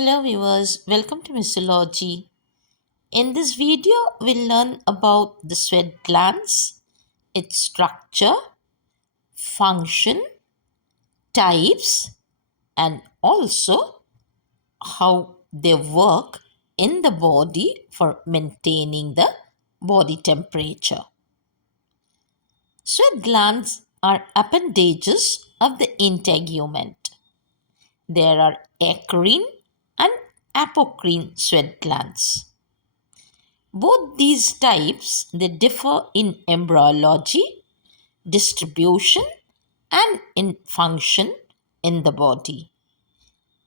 Hello viewers, welcome to Missology. In this video, we'll learn about the sweat glands, its structure, function, types, and also how they work in the body for maintaining the body temperature. Sweat glands are appendages of the integument. There are eccrine and apocrine sweat glands. Both these types they differ in embryology, distribution, and in function in the body.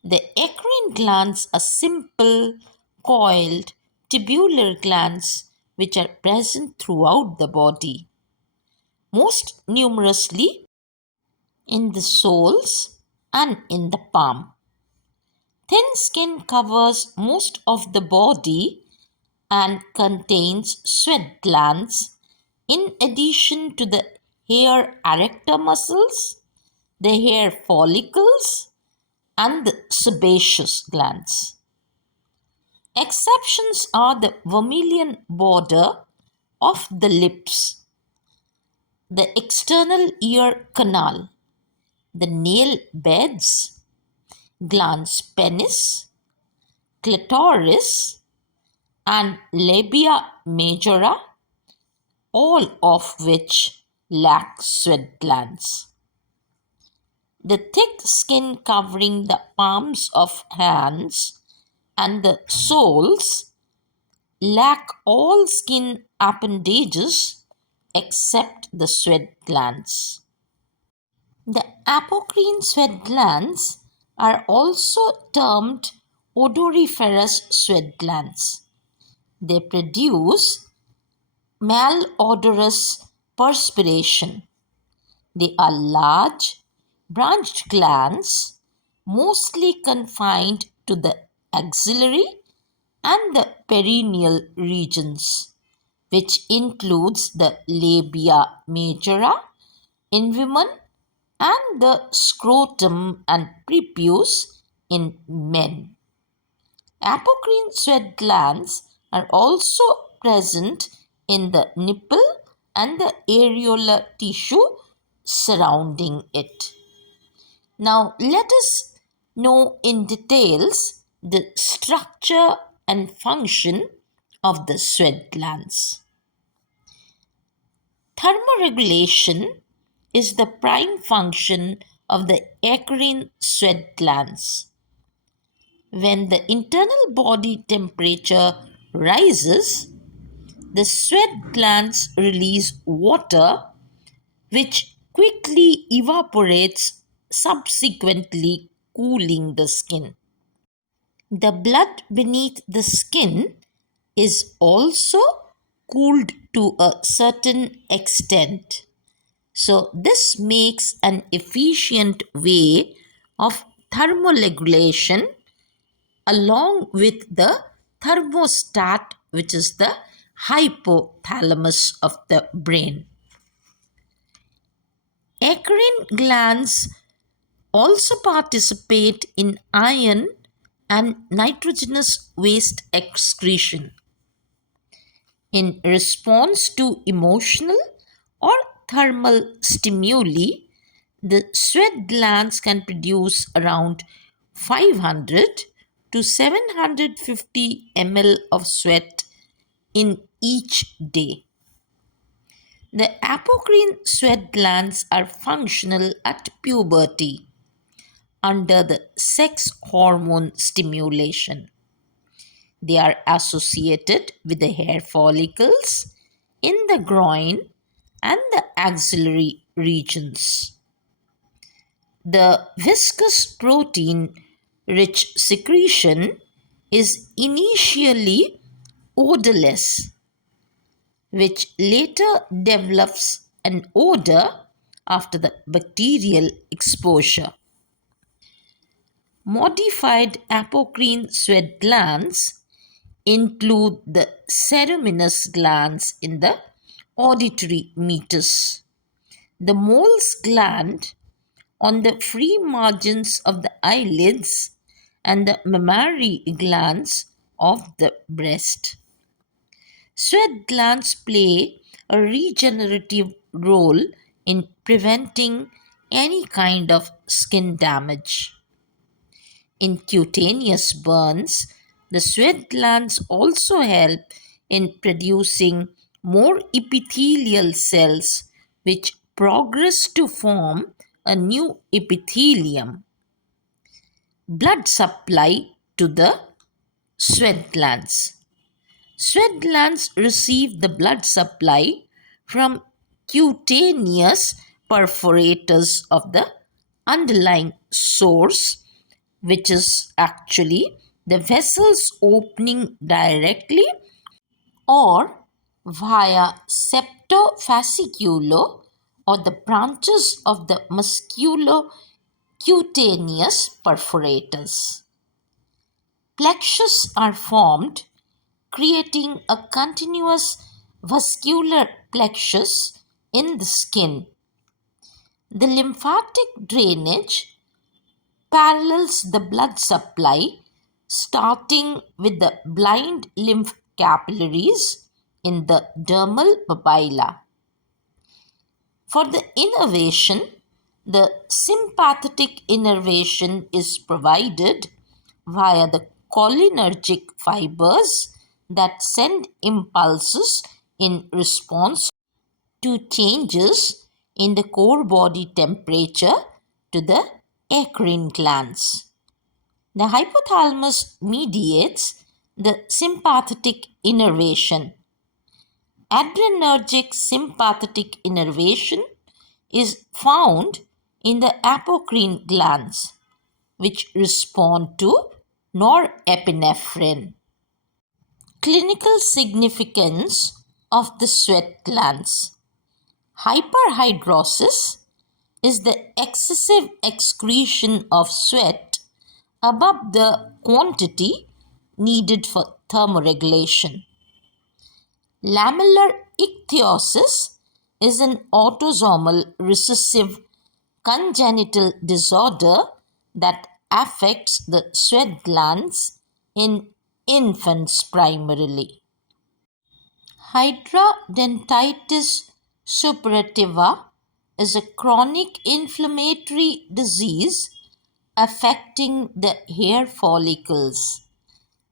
The eccrine glands are simple, coiled, tubular glands which are present throughout the body, most numerously in the soles and in the palm. Thin skin covers most of the body and contains sweat glands in addition to the hair arrector muscles, the hair follicles, and the sebaceous glands. Exceptions are the vermilion border of the lips, the external ear canal, the nail beds, glans penis, clitoris, and labia majora, all of which lack sweat glands. The thick skin covering the palms of hands and the soles lack all skin appendages except the sweat glands. The apocrine sweat glands are also termed odoriferous sweat glands. They produce malodorous perspiration. They are large, branched glands, mostly confined to the axillary and the perineal regions, which includes the labia majora in women and the scrotum and prepuce in men. Apocrine sweat glands are also present in the nipple and the areolar tissue surrounding it. Now, let us know in details the structure and function of the sweat glands. Thermoregulation is the prime function of the eccrine sweat glands. When the internal body temperature rises, the sweat glands release water which quickly evaporates, subsequently cooling the skin. The blood beneath the skin is also cooled to a certain extent. So, this makes an efficient way of thermoregulation along with the thermostat, which is the hypothalamus of the brain. Eccrine glands also participate in iron and nitrogenous waste excretion. In response to emotional or thermal stimuli, the sweat glands can produce around 500 to 750 ml of sweat in each day. The apocrine sweat glands are functional at puberty under the sex hormone stimulation. They are associated with the hair follicles in the groin and the axillary regions. The viscous protein rich secretion is initially odorless, which later develops an odor after the bacterial exposure. Modified apocrine sweat glands include the ceruminous glands in the auditory meatus, the Moll's gland on the free margins of the eyelids, and the mammary glands of the breast. Sweat glands play a regenerative role in preventing any kind of skin damage. In cutaneous burns, the sweat glands also help in producing more epithelial cells which progress to form a new epithelium. Blood supply to the sweat glands. Sweat glands receive the blood supply from cutaneous perforators of the underlying source, which is actually the vessels opening directly or via septofascicular or the branches of the musculocutaneous perforators. Plexus are formed, creating a continuous vascular plexus in the skin. The lymphatic drainage parallels the blood supply, starting with the blind lymph capillaries in the dermal papilla. For the innervation, the sympathetic innervation is provided via the cholinergic fibers that send impulses in response to changes in the core body temperature to the eccrine glands. The hypothalamus mediates the sympathetic innervation. Adrenergic sympathetic innervation is found in the apocrine glands, which respond to norepinephrine. Clinical significance of the sweat glands. Hyperhidrosis is the excessive excretion of sweat above the quantity needed for thermoregulation. Lamellar ichthyosis is an autosomal recessive congenital disorder that affects the sweat glands in infants primarily. Hidradenitis suppurativa is a chronic inflammatory disease affecting the hair follicles.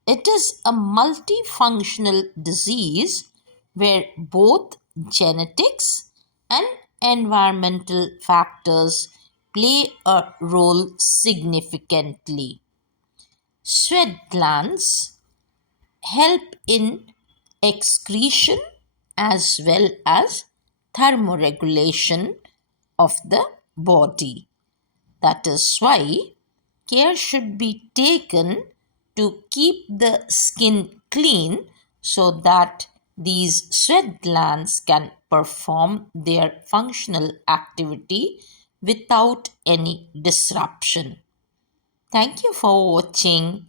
It is a multifunctional disease where both genetics and environmental factors play a role significantly. Sweat glands help in excretion as well as thermoregulation of the body. That is why care should be taken to keep the skin clean so that these sweat glands can perform their functional activity without any disruption. Thank you for watching.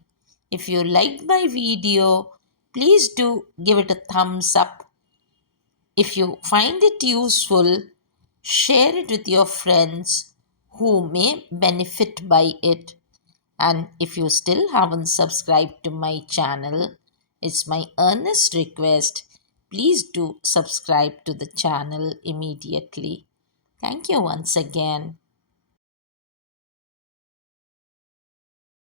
If you liked my video, please do give it a thumbs up. If you find it useful, share it with your friends who may benefit by it. And if you still haven't subscribed to my channel, it's my earnest request. Please do subscribe to the channel immediately. Thank you once again.